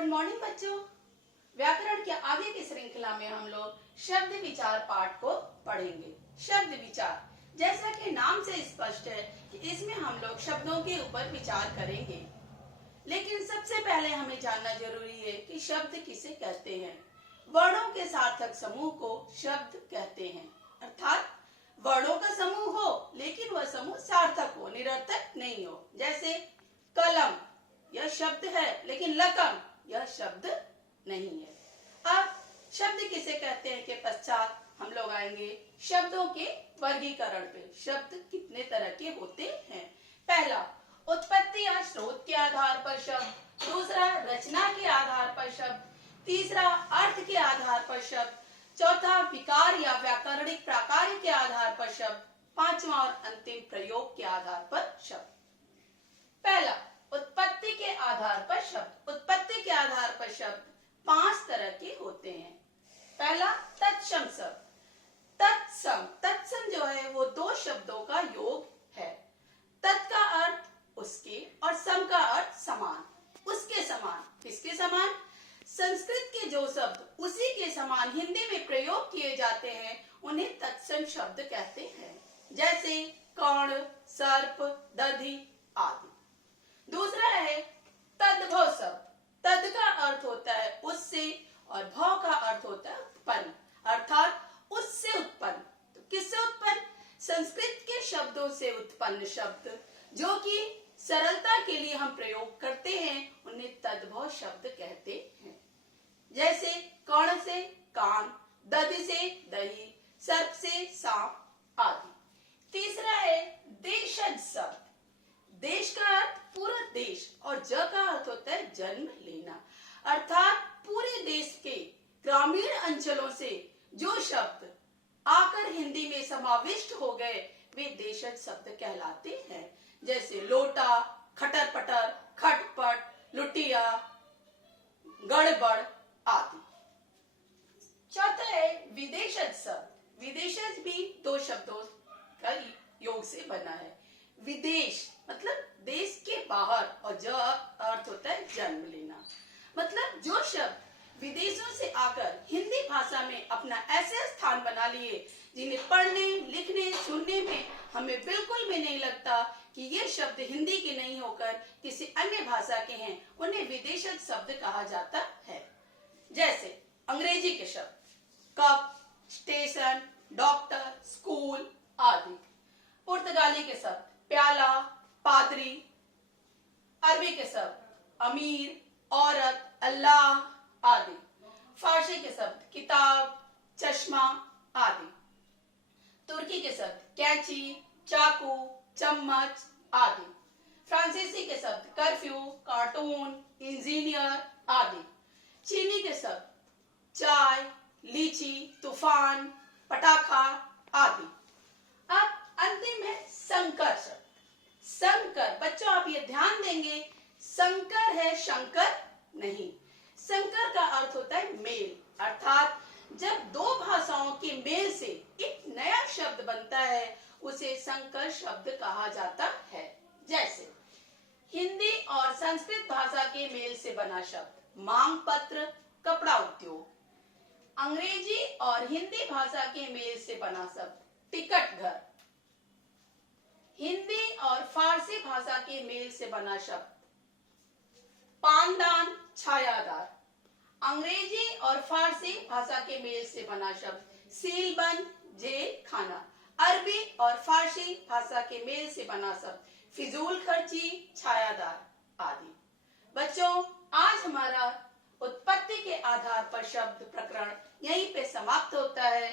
Good morning बच्चों। व्याकरण के आगे की श्रृंखला में हम लोग शब्द विचार पाठ को पढ़ेंगे। शब्द विचार, जैसा कि नाम से स्पष्ट है कि इसमें हम लोग शब्दों के ऊपर विचार करेंगे। लेकिन सबसे पहले हमें जानना जरूरी है कि शब्द किसे कहते हैं। वर्णों के सार्थक समूह को शब्द कहते हैं, अर्थात वर्णों का समूह हो लेकिन वह समूह सार्थक हो, निरर्थक नहीं हो। जैसे कलम, यह शब्द है लेकिन लकम यह शब्द नहीं है। अब शब्द किसे कहते हैं के पश्चात हम लोग आएंगे शब्दों के वर्गीकरण पे। शब्द कितने तरह के होते हैं। पहला, उत्पत्ति या स्रोत के आधार पर शब्द। दूसरा, रचना के आधार पर शब्द। तीसरा, अर्थ के आधार पर शब्द। चौथा, विकार या व्याकरणिक प्राकार्य के आधार पर शब्द। पांचवा और अंतिम, प्रयोग के आधार पर शब्द। पहला, उत्पत्ति के आधार पर शब्द। उत्पत्ति के आधार पर शब्द 5 तरह के होते हैं। पहला, तत्सम शब्द। तत्सम जो है वो 2 शब्दों का योग है। तत् का अर्थ उसके और सम का अर्थ समान, उसके समान। किसके समान? संस्कृत के जो शब्द उसी के समान हिंदी में प्रयोग किए जाते हैं उन्हें तत्सम शब्द कहते हैं। जैसे कर्ण, सर्प, दधि आदि। दूसरा है तद्भव शब्द। तद का अर्थ होता है उससे और भव का अर्थ होता है उत्पन्न, अर्थात उससे उत्पन्न। तो किससे उत्पन्न? संस्कृत के शब्दों से उत्पन्न शब्द जो कि सरलता के लिए हम प्रयोग करते हैं उन्हें तद्भव शब्द कहते हैं। जैसे कर्ण से कान, दधि से दही, सर्प से सांप आदि। तीसरा है देशज शब्द। देश का अर्थ पूरा देश और ज का अर्थ होता है जन्म लेना, अर्थात पूरे देश के ग्रामीण अंचलों से जो शब्द आकर हिंदी में समाविष्ट हो गए वे देशज शब्द कहलाते हैं। जैसे लोटा, खटर पटर, खटपट, लुटिया, गड़बड़ आदि। चौथा है विदेशज शब्द। विदेशज भी 2 शब्दों का योग से बना है। विदेश मतलब देश के बाहर और ज अर्थ होता है जन्म लेना। मतलब जो शब्द विदेशों से आकर हिंदी भाषा में अपना ऐसे स्थान बना लिए जिन्हें पढ़ने, लिखने, सुनने में हमें बिल्कुल भी नहीं लगता कि ये शब्द हिंदी के नहीं होकर किसी अन्य भाषा के हैं, उन्हें विदेशज शब्द कहा जाता है। जैसे अंग्रेजी के शब्द कप, स्टेशन, डॉक्टर, स्कूल आदि। पुर्तगाली के शब्द प्याला, पादरी। अरबी के शब्द अमीर, औरत, अल्लाह आदि। फारसी के शब्द किताब, चश्मा आदि। तुर्की के शब्द कैंची, चाकू, चम्मच आदि। फ्रांसीसी के शब्द कर्फ्यू, कार्टून, इंजीनियर आदि। चीनी के शब्द चाय, लीची, तूफान, पटाखा आदि। अब अंतिम है संकर शब्द। संकर, बच्चों आप ये ध्यान देंगे, संकर है शंकर नहीं। संकर का अर्थ होता है मेल, अर्थात जब 2 भाषाओं के मेल से एक नया शब्द बनता है उसे संकर शब्द कहा जाता है। जैसे हिंदी और संस्कृत भाषा के मेल से बना शब्द मांग पत्र, कपड़ा उद्योग। अंग्रेजी और हिंदी भाषा के मेल से बना शब्द टिकट घर। हिंदी और फारसी भाषा के मेल से बना शब्द पानदान, छायादार। अंग्रेजी और फारसी भाषा के मेल से बना शब्द सीलबंद, जेल खाना। अरबी और फारसी भाषा के मेल से बना शब्द फिजूल खर्ची, छायादार आदि। बच्चों आज हमारा उत्पत्ति के आधार पर शब्द प्रकरण यहीं पे समाप्त होता है।